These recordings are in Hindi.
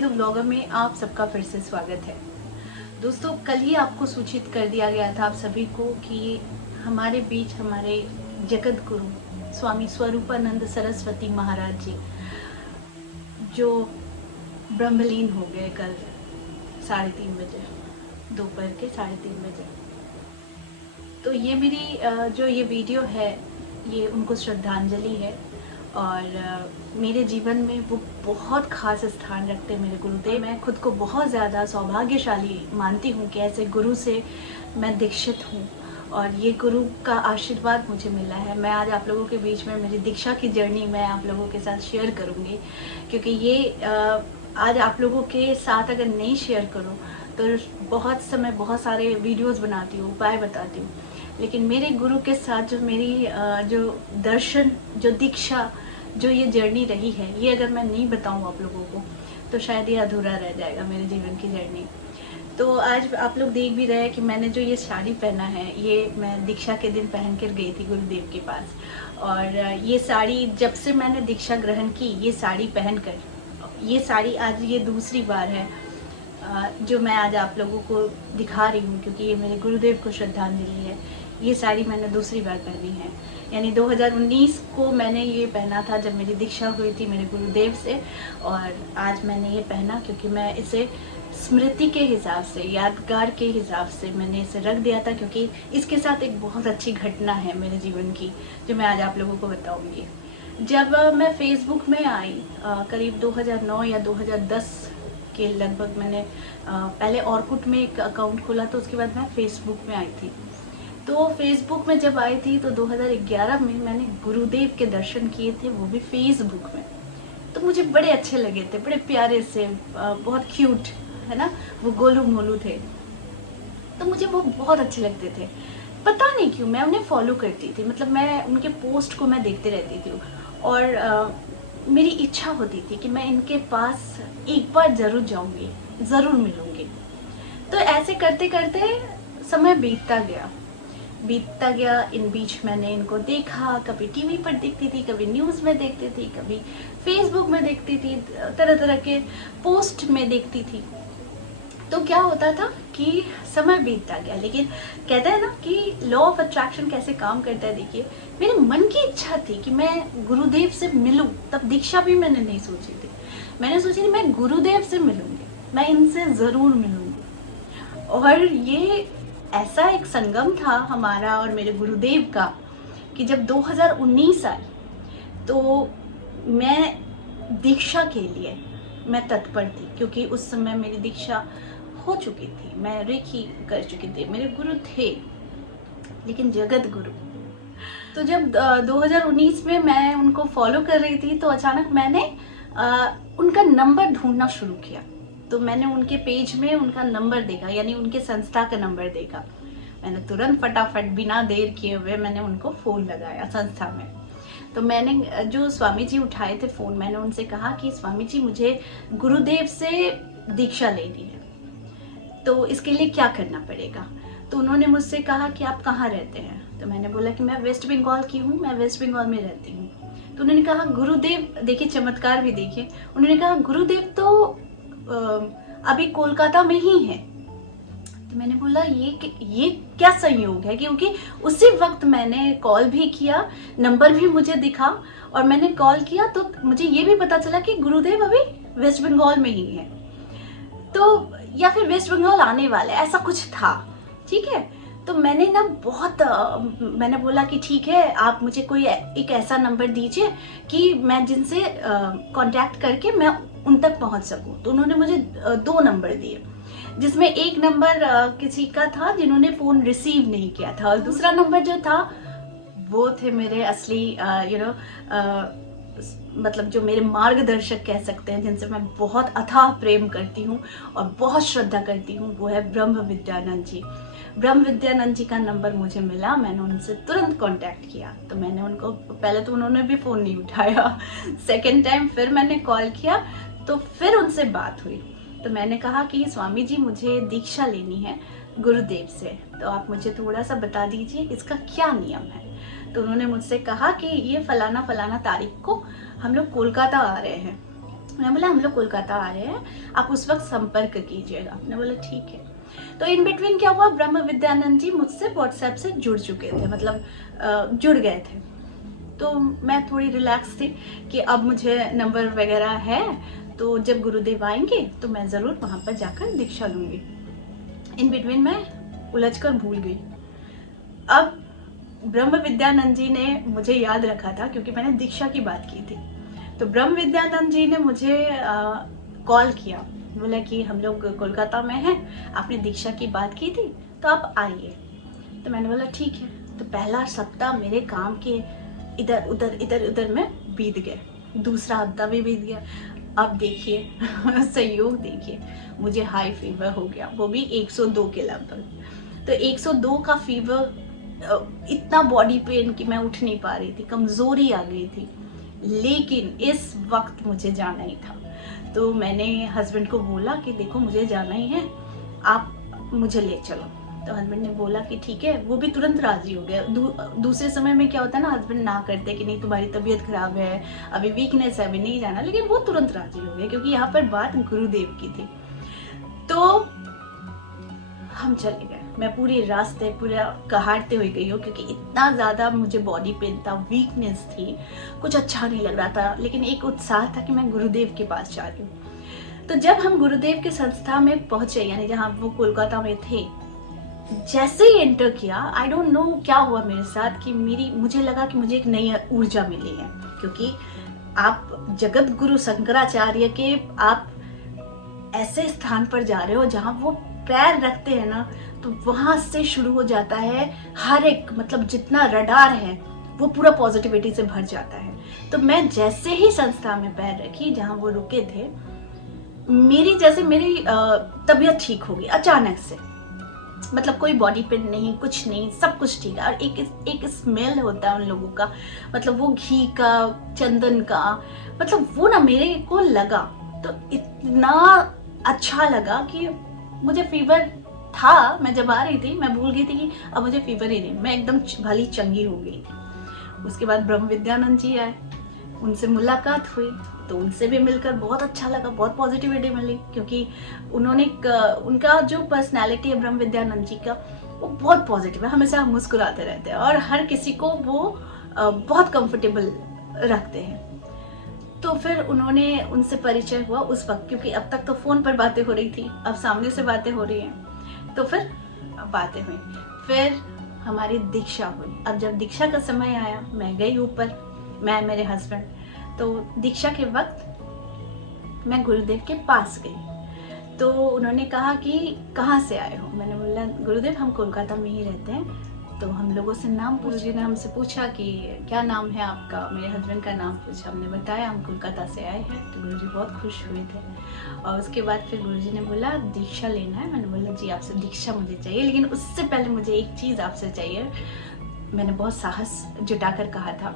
द व्लॉगर में आप सबका फिर से स्वागत है। दोस्तों, कल ही आपको सूचित कर दिया गया था आप सभी को कि हमारे बीच हमारे जगत गुरु स्वामी स्वरूपानंद सरस्वती महाराज जी जो ब्रह्मलीन हो गए कल 3:30 बजे, दोपहर के 3:30 बजे। तो ये मेरी जो ये वीडियो है ये उनको श्रद्धांजलि है और मेरे जीवन में वो बहुत खास स्थान रखते हैं मेरे गुरुदेव। मैं खुद को बहुत ज़्यादा सौभाग्यशाली मानती हूँ कि ऐसे गुरु से मैं दीक्षित हूँ और ये गुरु का आशीर्वाद मुझे मिला है। मैं आज आप लोगों के बीच में मेरी दीक्षा की जर्नी मैं आप लोगों के साथ शेयर करूँगी, क्योंकि ये आज आप लोगों के साथ अगर नहीं शेयर करूँ तो बहुत समय बहुत सारे वीडियोस बनाती हूँ, उपाय बताती हूँ, लेकिन मेरे गुरु के साथ जो मेरी जो दर्शन, जो दीक्षा, जो ये जर्नी रही है, ये अगर मैं नहीं बताऊँ आप लोगों को तो शायद ये अधूरा रह जाएगा मेरे जीवन की जर्नी। तो आज आप लोग देख भी रहे हैं कि मैंने जो ये साड़ी पहना है ये मैं दीक्षा के दिन पहन कर गई थी गुरुदेव के पास। और ये साड़ी जब से मैंने दीक्षा ग्रहण की, ये साड़ी पहनकर, ये साड़ी आज ये दूसरी बार है जो मैं आज आप लोगों को दिखा रही हूँ, क्योंकि ये मेरे गुरुदेव को श्रद्धांजलि है। ये साड़ी मैंने दूसरी बार पहनी है, यानी 2019 को मैंने ये पहना था जब मेरी दीक्षा हुई थी मेरे गुरुदेव से, और आज मैंने ये पहना क्योंकि मैं इसे स्मृति के हिसाब से, यादगार के हिसाब से मैंने इसे रख दिया था, क्योंकि इसके साथ एक बहुत अच्छी घटना है मेरे जीवन की जो मैं आज आप लोगों को बताऊंगी। जब मैं फेसबुक में आई करीब 2009 या 2010 के लगभग, मैंने पहले ऑर्कुट में एक अकाउंट खोला, तो उसके बाद मैं फेसबुक में आई थी। तो फेसबुक में जब आई थी तो 2011 में मैंने गुरुदेव के दर्शन किए थे, वो भी फेसबुक में। तो मुझे बड़े अच्छे लगे थे, बड़े प्यारे से, बहुत क्यूट है ना, वो गोलू मोलू थे, तो मुझे वो बहुत अच्छे लगते थे। पता नहीं क्यों मैं उन्हें फॉलो करती थी, मतलब मैं उनके पोस्ट को मैं देखते रहती थी और मेरी इच्छा होती थी कि मैं इनके पास एक बार जरूर जाऊंगी, जरूर मिलूंगी। तो ऐसे करते करते समय बीतता गया। इन बीच मैंने इनको देखा, कभी टीवी पर देखती थी, कभी न्यूज़ में देखती थी, कभी फेसबुक में देखती थी, तरह तरह के पोस्ट में देखती थी। तो क्या होता था कि समय बीतता गया, लेकिन कहते हैं ना कि लॉ ऑफ अट्रैक्शन कैसे काम करता है। देखिए, मेरे मन की इच्छा थी कि मैं गुरुदेव से मिलूं। तब दीक्षा भी मैंने नहीं सोची थी, मैंने सोची थी मैं गुरुदेव से मिलूंगी, मैं इनसे ज़रूर मिलूंगी। और ये ऐसा एक संगम था हमारा और मेरे गुरुदेव का कि जब 2019 आई तो मैं दीक्षा के लिए मैं तत्पर थी, क्योंकि उस समय मेरी दीक्षा हो चुकी थी, मैं रेखी कर चुकी थी, मेरे गुरु थे, लेकिन जगत गुरु। तो जब 2019 में मैं उनको फॉलो कर रही थी तो अचानक मैंने उनका नंबर ढूंढना शुरू किया। तो मैंने उनके पेज में उनका नंबर देखा, यानी उनके संस्था का नंबर देखा। मैंने तुरंत फटाफट बिना देर किए हुए मैंने उनको फ़ोन लगाया संस्था में। तो मैंने जो स्वामी जी उठाए थे फ़ोन, मैंने उनसे कहा कि स्वामी जी मुझे गुरुदेव से दीक्षा लेनी है, तो इसके लिए क्या करना पड़ेगा। तो उन्होंने मुझसे कहा कि आप कहाँ रहते हैं। तो मैंने बोला कि मैं वेस्ट बंगाल की हूँ, मैं वेस्ट बंगाल में रहती हूँ। तो उन्होंने कहा गुरुदेव, देखिए चमत्कार भी देखिए, उन्होंने कहा गुरुदेव तो अभी कोलकाता में ही है। तो मैंने बोला ये क्या संयोग है, क्योंकि उसी वक्त मैंने कॉल भी किया, नंबर भी मुझे दिखा और मैंने कॉल किया तो मुझे ये भी पता चला कि गुरुदेव अभी वेस्ट बंगाल में ही है, तो या फिर वेस्ट बंगाल आने वाले, ऐसा कुछ था। ठीक है, तो मैंने ना मैंने बोला कि ठीक है, आप मुझे कोई एक ऐसा नंबर दीजिए कि मैं जिनसे कांटेक्ट करके मैं उन तक पहुंच सकूं। तो उन्होंने मुझे 2 नंबर दिए, जिसमें एक नंबर किसी का था जिन्होंने फ़ोन रिसीव नहीं किया था, और दूसरा नंबर जो था वो थे मेरे असली मतलब जो मेरे मार्गदर्शक कह सकते हैं, जिनसे मैं बहुत अथाह प्रेम करती हूँ और बहुत श्रद्धा करती हूँ, वो है ब्रह्म विद्यानंद जी। ब्रह्म विद्यानंद जी का नंबर मुझे मिला, मैंने उनसे तुरंत कांटेक्ट किया। तो मैंने उनको, पहले तो उन्होंने भी फ़ोन नहीं उठाया, सेकेंड टाइम फिर मैंने कॉल किया तो फिर उनसे बात हुई। तो मैंने कहा कि स्वामी जी मुझे दीक्षा लेनी है गुरुदेव से, तो आप मुझे थोड़ा सा बता दीजिए इसका क्या नियम है। तो उन्होंने मुझसे कहा कि ये फलाना फलाना तारीख को हम लोग कोलकाता आ रहे हैं, मैंने बोला हम लोग कोलकाता आ रहे हैं, आप उस वक्त संपर्क कीजिएगा। मैंने बोला ठीक है। तो इन बिटवीन क्या हुआ, ब्रह्म विद्यानंद जी मुझसे व्हाट्सएप से जुड़ चुके थे, मतलब जुड़ गए थे। तो मैं थोड़ी रिलैक्स थी कि अब मुझे नंबर वगैरह है, तो जब गुरुदेव आएंगे तो मैं ज़रूर वहाँ पर जाकर दीक्षा लूँगी। इन बिटवीन मैं उलझकर भूल गई। अब ब्रह्म विद्यानंद जी ने मुझे याद रखा था क्योंकि मैंने दीक्षा की बात की थी। तो ब्रह्म विद्यानंद जी ने मुझे कॉल किया, बोला कि हम लोग कोलकाता में हैं, आपने दीक्षा की बात की थी तो आप आइए। तो मैंने बोला ठीक है। तो पहला सप्ताह मेरे काम के इधर उधर में बीत गए, दूसरा हफ्ता भी बीत गया। अब देखिए संयोग देखिए, मुझे हाई फीवर हो गया, वो भी 102 के लगभग। तो 102 का फीवर, इतना बॉडी पेन कि मैं उठ नहीं पा रही थी, कमजोरी आ गई थी। लेकिन इस वक्त मुझे जाना ही था। तो मैंने हस्बैंड को बोला कि देखो मुझे जाना ही है, आप मुझे ले चलो। तो हस्बैंड ने बोला कि ठीक है, वो भी तुरंत राजी हो गया। दूसरे समय में क्या होता है ना, हस्बैंड ना करते कि नहीं तुम्हारी तबीयत खराब है, अभी वीकनेस है, अभी नहीं जाना, लेकिन वो तुरंत राजी हो गए क्योंकि यहाँ पर बात गुरुदेव की थी। तो हम चले गए। मैं पूरे रास्ते पूरा कहारते हुए गई हूँ क्योंकि इतना ज़्यादा मुझे बॉडी पेन था, वीकनेस थी, कुछ अच्छा नहीं लग रहा था, लेकिन एक उत्साह था कि मैं गुरुदेव के पास जा रही हूँ। तो जब हम गुरुदेव के संस्था में पहुंचे, यानी जहाँ वो कोलकाता में थे, जैसे ही एंटर किया, आई डोंट नो क्या हुआ मेरे साथ कि मुझे लगा कि मुझे एक नई ऊर्जा मिली है। क्योंकि आप जगत गुरु शंकराचार्य के आप ऐसे स्थान पर जा रहे हो जहाँ वो पैर रखते हैं ना, तो वहां से शुरू हो जाता है हर एक, मतलब जितना रडार है वो पूरा पॉजिटिविटी से भर जाता है। तो मैं जैसे ही संस्था में पैर रखी जहाँ वो रुके थे, मेरी तबीयत ठीक हो गई अचानक से। मतलब कोई बॉडी पेन नहीं, कुछ नहीं, सब कुछ ठीक है। और एक स्मेल होता है उन लोगों का, मतलब वो घी का, चंदन का, मतलब वो ना मेरे को लगा, तो इतना अच्छा लगा कि मुझे फीवर था। मैं जब आ रही थी मैं भूल गई थी कि अब मुझे फीवर ही नहीं, मैं एकदम भली चंगी हो गई थी। उसके बाद ब्रह्म विद्यानंद जी आए, उनसे मुलाकात हुई, तो उनसे भी मिलकर बहुत अच्छा लगा, बहुत पॉजिटिविटी मिली। क्योंकि उनका जो पर्सनालिटी है ब्रह्म विद्यानंद जी का, वो बहुत पॉजिटिव है, हमेशा मुस्कुराते रहते हैं और हर किसी को वो बहुत कंफर्टेबल रखते हैं। तो फिर उनसे परिचय हुआ उस वक्त, क्योंकि अब तक तो फोन पर बातें हो रही थी, अब सामने से बातें हो रही हैं। तो फिर बातें हुई, फिर हमारी दीक्षा हुई। अब जब दीक्षा का समय आया, मैं गई ऊपर, मैं मेरे हस्बैंड। तो दीक्षा के वक्त मैं गुरुदेव के पास गई। तो उन्होंने कहा कि कहाँ से आए हो। मैंने बोला गुरुदेव हम कोलकाता में ही रहते हैं। तो हम लोगों से नाम गुरुजी ने हमसे पूछा कि क्या नाम है आपका, मेरे हस्बैंड का नाम पूछा, हमने बताया हम कोलकाता से आए हैं। तो गुरुजी बहुत खुश हुए थे। और उसके बाद फिर गुरुजी ने बोला दीक्षा लेना है। मैंने बोला जी आपसे दीक्षा मुझे चाहिए, लेकिन उससे पहले मुझे एक चीज़ आपसे चाहिए। मैंने बहुत साहस जुटाकर कहा था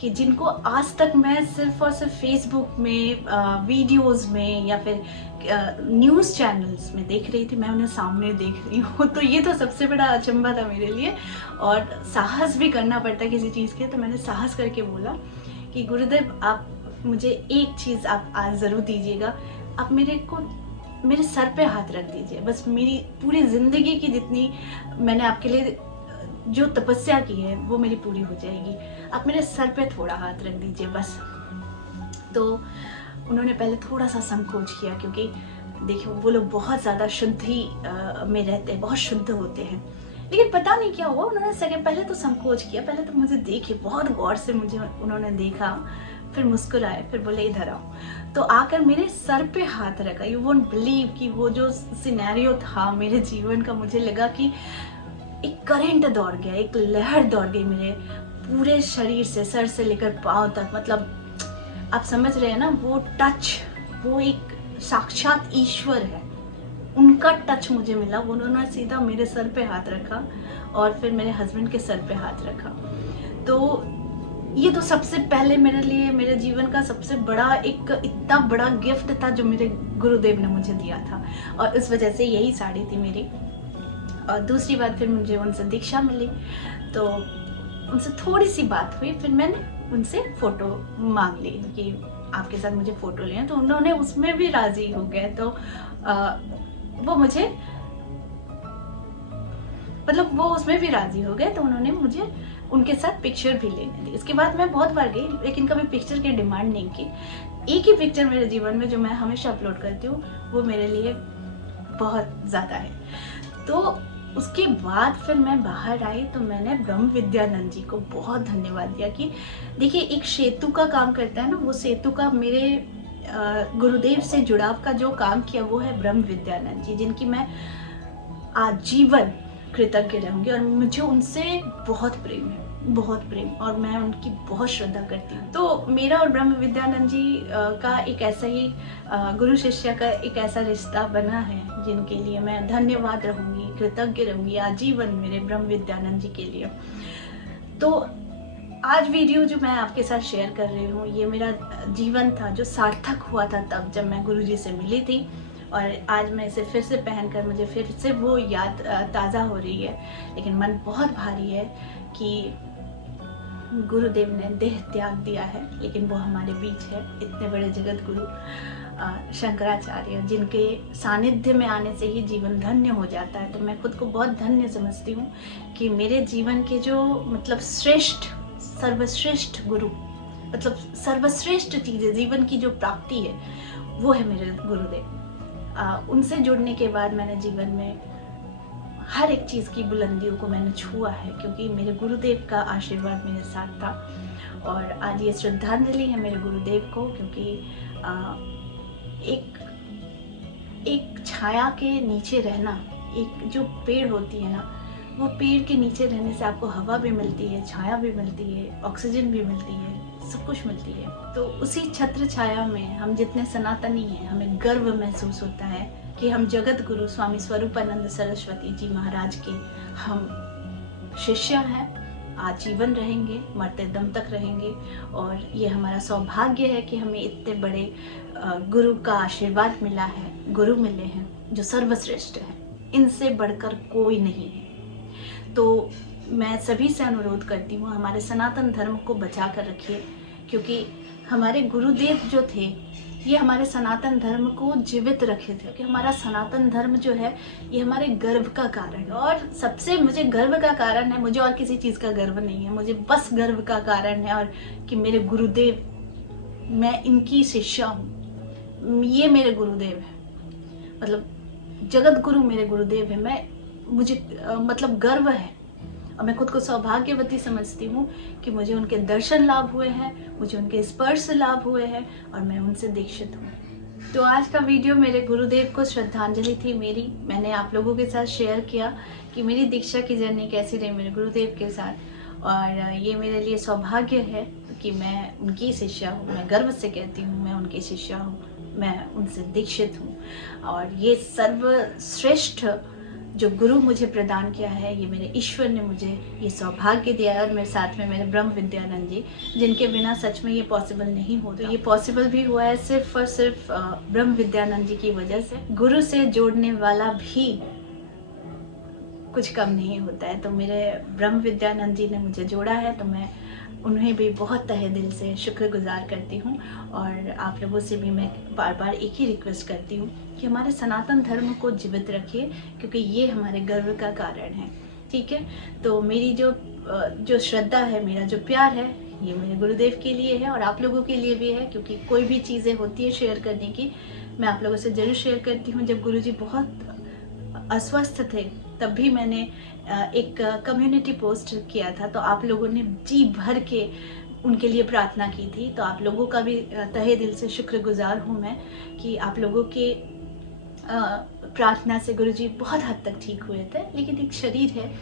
कि जिनको आज तक मैं सिर्फ और सिर्फ फेसबुक में, वीडियोस में या फिर न्यूज़ चैनल्स में देख रही थी, मैं उन्हें सामने देख रही हूँ। तो ये तो सबसे बड़ा अचंभा था मेरे लिए, और साहस भी करना पड़ता है किसी चीज़ के। तो मैंने साहस करके बोला कि गुरुदेव आप मुझे एक चीज़ आप आज ज़रूर दीजिएगा, आप मेरे सर पे हाथ रख दीजिए। बस मेरी पूरी ज़िंदगी की जितनी मैंने आपके लिए जो तपस्या की है वो मेरी पूरी हो जाएगी, आप मेरे सर पे थोड़ा हाथ रख दीजिए बस। तो उन्होंने पहले थोड़ा सा संकोच किया, क्योंकि देखिए वो लोग बहुत ज़्यादा शुद्धि में रहते हैं, बहुत शुद्ध होते हैं। लेकिन पता नहीं क्या हुआ, उन्होंने सेकंड पहले तो संकोच किया, पहले तो मुझे देखे, बहुत गौर से मुझे उन्होंने देखा, फिर मुस्कुराए, फिर बोले इधर आओ। तो आकर मेरे सर पे हाथ रखा। यू वोंट बिलीव कि वो जो सिनेरियो था मेरे जीवन का, मुझे लगा कि एक करंट दौड़ गया, एक लहर दौड़ गई मेरे पूरे शरीर से, सर से लेकर पांव तक। मतलब आप समझ रहे हैं ना, वो टच, वो एक साक्षात ईश्वर है, उनका टच मुझे मिला। उन्होंने सीधा मेरे सर पे हाथ रखा और फिर मेरे हस्बैंड के सर पे हाथ रखा। तो ये तो सबसे पहले मेरे लिए, मेरे जीवन का सबसे बड़ा, एक इतना बड़ा गिफ्ट था जो मेरे गुरुदेव ने मुझे दिया था, और इस वजह से यही साड़ी थी मेरी। और दूसरी बात, फिर मुझे उनसे दीक्षा मिली, तो उनसे थोड़ी सी बात हुई, फिर मैंने उनसे फ़ोटो मांग ली कि आपके साथ मुझे फ़ोटो लें, तो उन्होंने उसमें भी राज़ी हो गए। तो वो मुझे मतलब वो उसमें भी राज़ी हो गए, तो उन्होंने मुझे उनके साथ पिक्चर भी लेने दी। इसके बाद मैं बहुत बार गई, लेकिन कभी पिक्चर की डिमांड नहीं की। एक ही पिक्चर मेरे जीवन में जो मैं हमेशा अपलोड करती हूँ, वो मेरे लिए बहुत ज़्यादा है। तो उसके बाद फिर मैं बाहर आई, तो मैंने ब्रह्म विद्यानंद जी को बहुत धन्यवाद दिया कि देखिए, एक सेतु का काम करता है ना, वो सेतु का मेरे गुरुदेव से जुड़ाव का जो काम किया वो है ब्रह्म विद्यानंद जी, जिनकी मैं आजीवन कृतज्ञ रहूंगी। और मुझे उनसे बहुत प्रेम है, बहुत प्रेम, और मैं उनकी बहुत श्रद्धा करती हूँ। तो मेरा और ब्रह्म विद्यानंद जी का एक ऐसा ही गुरु शिष्य का एक ऐसा रिश्ता बना है, जिनके लिए मैं धन्यवाद रहूंगी, कृतज्ञ रहूंगी आजीवन मेरे ब्रह्म विद्यानंद जी के लिए। तो आज वीडियो जो मैं आपके साथ शेयर कर रही हूँ, ये मेरा जीवन था जो सार्थक हुआ था तब जब मैं गुरु जी से मिली थी, और आज मैं इसे फिर से पहनकर मुझे फिर से वो याद ताज़ा हो रही है। लेकिन मन बहुत भारी है कि गुरुदेव ने देह त्याग दिया है, लेकिन वो हमारे बीच है। इतने बड़े जगत गुरु शंकराचार्य, जिनके सानिध्य में आने से ही जीवन धन्य हो जाता है। तो मैं खुद को बहुत धन्य समझती हूँ कि मेरे जीवन के जो मतलब श्रेष्ठ, सर्वश्रेष्ठ गुरु, मतलब सर्वश्रेष्ठ चीज़ें, जीवन की जो प्राप्ति है, वो है मेरे गुरुदेव। उनसे जुड़ने के बाद मैंने जीवन में हर एक चीज़ की बुलंदियों को मैंने छुआ है, क्योंकि मेरे गुरुदेव का आशीर्वाद मेरे साथ था। और आज ये श्रद्धांजलि है मेरे गुरुदेव को, क्योंकि एक छाया के नीचे रहना, एक जो पेड़ होती है ना, वो पेड़ के नीचे रहने से आपको हवा भी मिलती है, छाया भी मिलती है, ऑक्सीजन भी मिलती है, सब कुछ मिलती है। तो उसी छत्र छाया में हम जितने सनातनी हैं, हमें गर्व महसूस होता है कि हम जगत गुरु स्वामी स्वरूपानंद सरस्वती जी महाराज के हम शिष्य हैं, आजीवन रहेंगे, मरते दम तक रहेंगे। और ये हमारा सौभाग्य है कि हमें इतने बड़े गुरु का आशीर्वाद मिला है, गुरु मिले हैं जो सर्वश्रेष्ठ है, इनसे बढ़कर कोई नहीं है। तो मैं सभी से अनुरोध करती हूँ, हमारे सनातन धर्म को बचा कर रखिए, क्योंकि हमारे गुरुदेव जो थे, ये हमारे सनातन धर्म को जीवित रखे थे। कि हमारा सनातन धर्म जो है, ये हमारे गर्व का कारण है। और सबसे मुझे गर्व का कारण है, मुझे और किसी चीज़ का गर्व नहीं है, मुझे बस गर्व का कारण है और कि मेरे गुरुदेव, मैं इनकी शिष्या हूँ, ये मेरे गुरुदेव है, मतलब जगत गुरु मेरे गुरुदेव है। मुझे मतलब गर्व है, और मैं खुद को सौभाग्यवती समझती हूँ कि मुझे उनके दर्शन लाभ हुए हैं, मुझे उनके स्पर्श लाभ हुए हैं, और मैं उनसे दीक्षित हूँ। तो आज का वीडियो मेरे गुरुदेव को श्रद्धांजलि थी मेरी। मैंने आप लोगों के साथ शेयर किया कि मेरी दीक्षा की जर्नी कैसी रही मेरे गुरुदेव के साथ, और ये मेरे लिए सौभाग्य है कि मैं उनकी शिष्या हूँ। मैं गर्व से कहती हूँ मैं उनकी शिष्या हूँ, मैं उनसे दीक्षित हूँ। और ये सर्वश्रेष्ठ जो गुरु मुझे प्रदान किया है, ये मेरे ईश्वर ने मुझे ये सौभाग्य दिया है। और मेरे साथ में मेरे ब्रह्म विद्यानंद जी, जिनके बिना सच में ये पॉसिबल नहीं होता। तो ये पॉसिबल भी हुआ है सिर्फ और सिर्फ ब्रह्म विद्यानंद जी की वजह से। गुरु से जोड़ने वाला भी कुछ कम नहीं होता है। तो मेरे ब्रह्म विद्यानंद जी ने मुझे जोड़ा है, तो मैं उन्हें भी बहुत तहे दिल से शुक्रगुजार करती हूँ। और आप लोगों से भी मैं बार बार एक ही रिक्वेस्ट करती हूँ कि हमारे सनातन धर्म को जीवित रखिए, क्योंकि ये हमारे गर्व का कारण है। ठीक है, तो मेरी जो श्रद्धा है, मेरा जो प्यार है, ये मेरे गुरुदेव के लिए है और आप लोगों के लिए भी है। क्योंकि कोई भी चीज़ें होती है शेयर करने की, मैं आप लोगों से ज़रूर शेयर करती हूँ। जब गुरुजी बहुत अस्वस्थ थे, तब भी मैंने एक कम्युनिटी पोस्ट किया था, तो आप लोगों ने जी भर के उनके लिए प्रार्थना की थी। तो आप लोगों का भी तहे दिल से शुक्रगुजार हूँ मैं कि आप लोगों के प्रार्थना से गुरुजी बहुत हद तक ठीक हुए थे। लेकिन एक शरीर है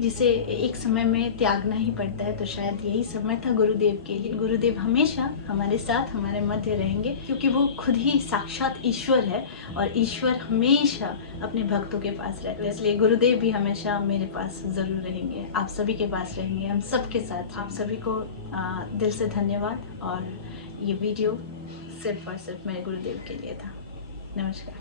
जिसे एक समय में त्यागना ही पड़ता है, तो शायद यही समय था गुरुदेव के लिए। गुरुदेव हमेशा हमारे साथ, हमारे मध्य रहेंगे, क्योंकि वो खुद ही साक्षात ईश्वर है और ईश्वर हमेशा अपने भक्तों के पास रहते हैं। इसलिए गुरुदेव भी हमेशा मेरे पास ज़रूर रहेंगे, आप सभी के पास रहेंगे, हम सबके साथ। आप सभी को दिल से धन्यवाद। और ये वीडियो सिर्फ और सिर्फ मेरे गुरुदेव के लिए था। नमस्कार।